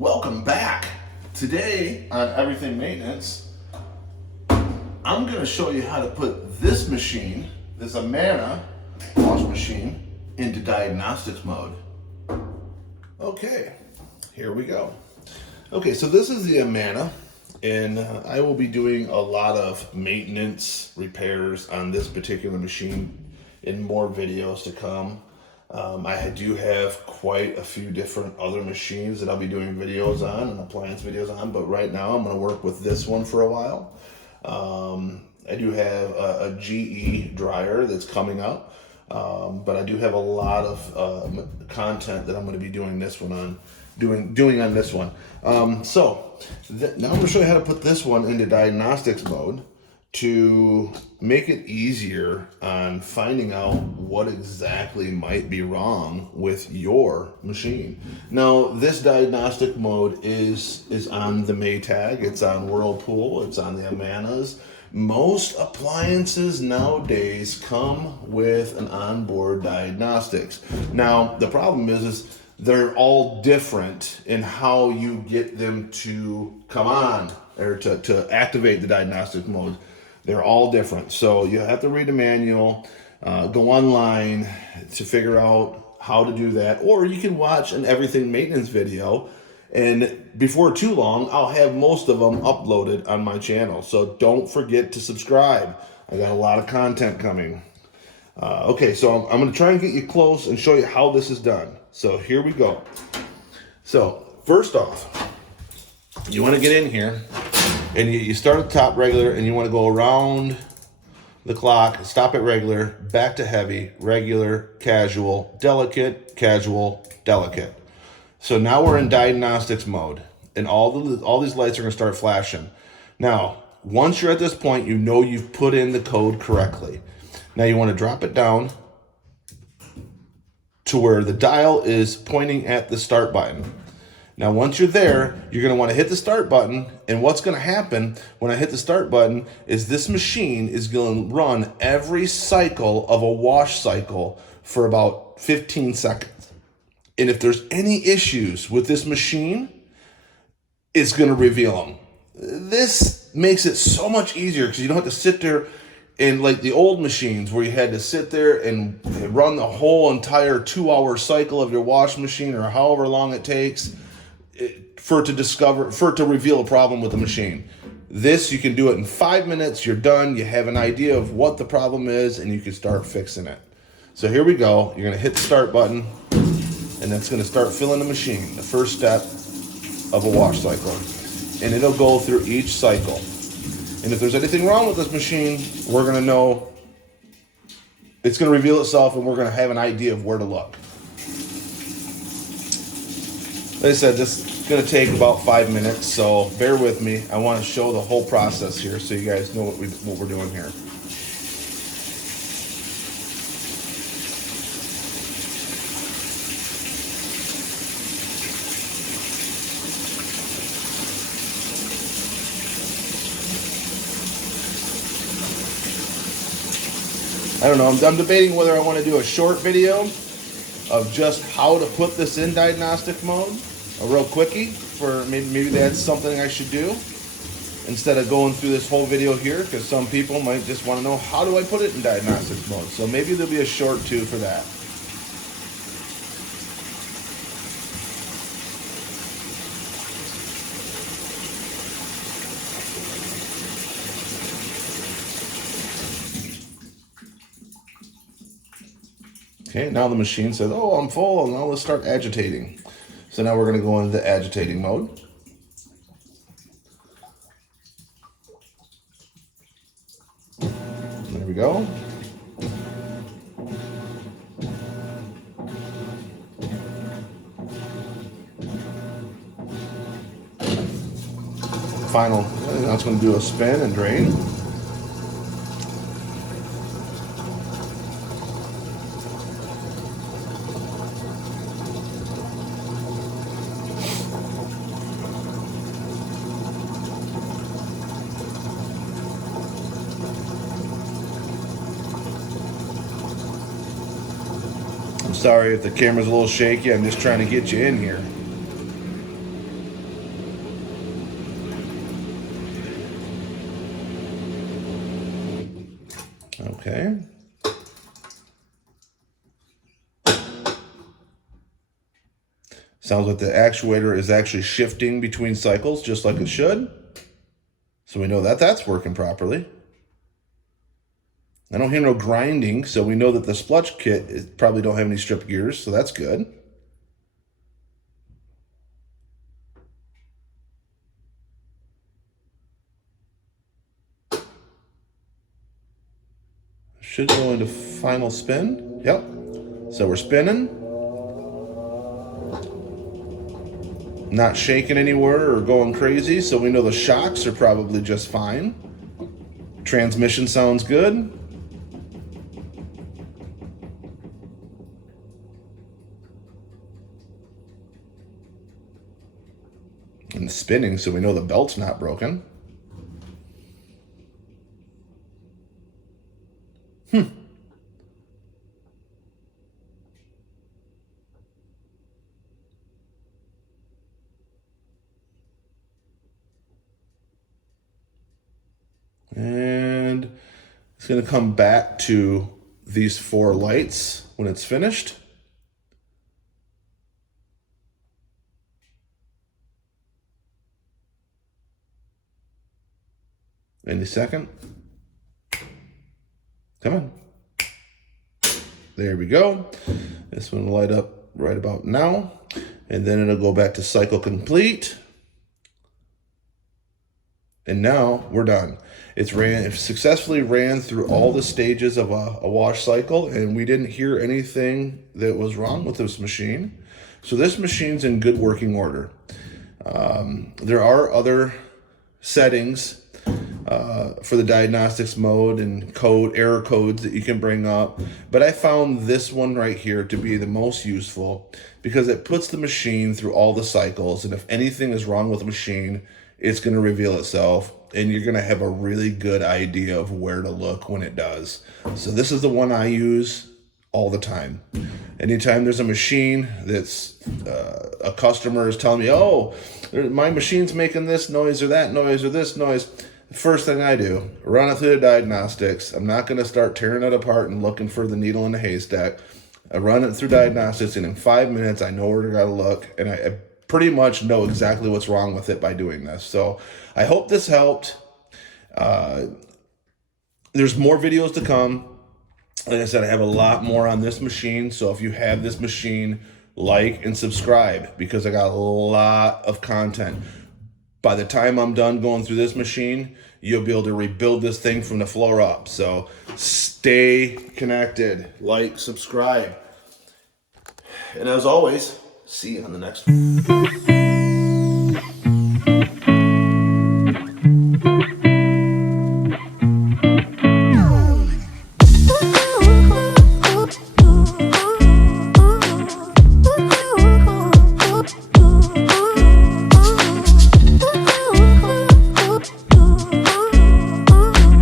Welcome back. Today on Everything Maintenance, I'm going to show you how to put this machine, this Amana wash machine, into diagnostics mode. Okay, here we go. Okay, so this is the Amana, and I will be doing a lot of maintenance repairs on this particular machine in more videos to come. I do have quite a few different other machines that I'll be doing videos on and appliance videos on, but right now I'm going to work with this one for a while. I do have a GE dryer that's coming up, but I do have a lot of content that I'm going to be doing this one on, doing on this one. Now I'm going to show you how to put this one into diagnostics mode to make it easier on finding out what exactly might be wrong with your machine. Now, this diagnostic mode is on the Maytag, it's on Whirlpool, it's on the Amanas. Most appliances nowadays come with an onboard diagnostics. Now, the problem is they're all different in how you get them to come on or to activate the diagnostic mode. They're all different. So you have to read the manual, go online to figure out how to do that. Or you can watch an Everything Maintenance video, and before too long, I'll have most of them uploaded on my channel. So don't forget to subscribe. I got a lot of content coming. Okay, so I'm going to try and get you close and show you how this is done. So here we go. So first off, you want to get in here. And you start at the top regular, and you want to go around the clock, stop at regular, back to heavy, regular, casual, delicate, casual, delicate. So now we're in diagnostics mode, and all these lights are going to start flashing. Now, once you're at this point, you know you've put in the code correctly. Now you want to drop it down to where the dial is pointing at the start button. Now, once you're there, you're going to want to hit the start button, and what's going to happen when I hit the start button is this machine is going to run every cycle of a wash cycle for about 15 seconds. And if there's any issues with this machine, it's going to reveal them. This makes it so much easier because you don't have to sit there and like the old machines where you had to sit there and run the whole entire 2-hour cycle of your wash machine or however long it takes for it to reveal a problem with the machine. This, you can do it in 5 minutes, you're done, you have an idea of what the problem is, and you can start fixing it. So here we go, you're gonna hit the start button, and that's gonna start filling the machine, the first step of a wash cycle. And it'll go through each cycle. And if there's anything wrong with this machine, we're gonna know, it's gonna reveal itself, and we're gonna have an idea of where to look. Like I said, this is going to take about 5 minutes, so bear with me. I want to show the whole process here so you guys know what we're doing here. I don't know, I'm debating whether I want to do a short video of just how to put this in diagnostic mode, a real quickie, for maybe that's something I should do instead of going through this whole video here, because some people might just want to know, how do I put it in diagnostics mode? So maybe there'll be a short too for that. Okay, now the machine says, oh, I'm full, and now let's start agitating. So now we're going to go into the agitating mode. There we go. Final, now it's going to do a spin and drain. I'm sorry if the camera's a little shaky. I'm just trying to get you in here. Okay. Sounds like the actuator is actually shifting between cycles just like it should. So we know that that's working properly. I don't hear no grinding, so we know that the splutch kit probably don't have any strip gears, so that's good. Should go into final spin. Yep. So we're spinning. Not shaking anywhere or going crazy, so we know the shocks are probably just fine. Transmission sounds good. And spinning, so we know the belt's not broken. And it's going to come back to these 4 lights when it's finished. Any second. Come on. There we go. This one will light up right about now. And then it'll go back to cycle complete. And now we're done. It successfully ran through all the stages of a wash cycle, and we didn't hear anything that was wrong with this machine. So this machine's in good working order. There are other settings for the diagnostics mode and error codes that you can bring up. But I found this one right here to be the most useful because it puts the machine through all the cycles. And if anything is wrong with the machine, it's going to reveal itself. And you're going to have a really good idea of where to look when it does. So this is the one I use all the time. Anytime there's a machine that's a customer is telling me, oh, my machine's making this noise or that noise or this noise, the first thing I do, run it through the diagnostics. I'm not going to start tearing it apart and looking for the needle in the haystack. I run it through diagnostics, and in 5 minutes, I know where to gotta look, and I pretty much know exactly what's wrong with it by doing this. So I hope this helped. There's more videos to come. Like I said, I have a lot more on this machine. So if you have this machine, like and subscribe because I got a lot of content. By the time I'm done going through this machine, you'll be able to rebuild this thing from the floor up. So stay connected, like, subscribe. And as always, see you on the next one.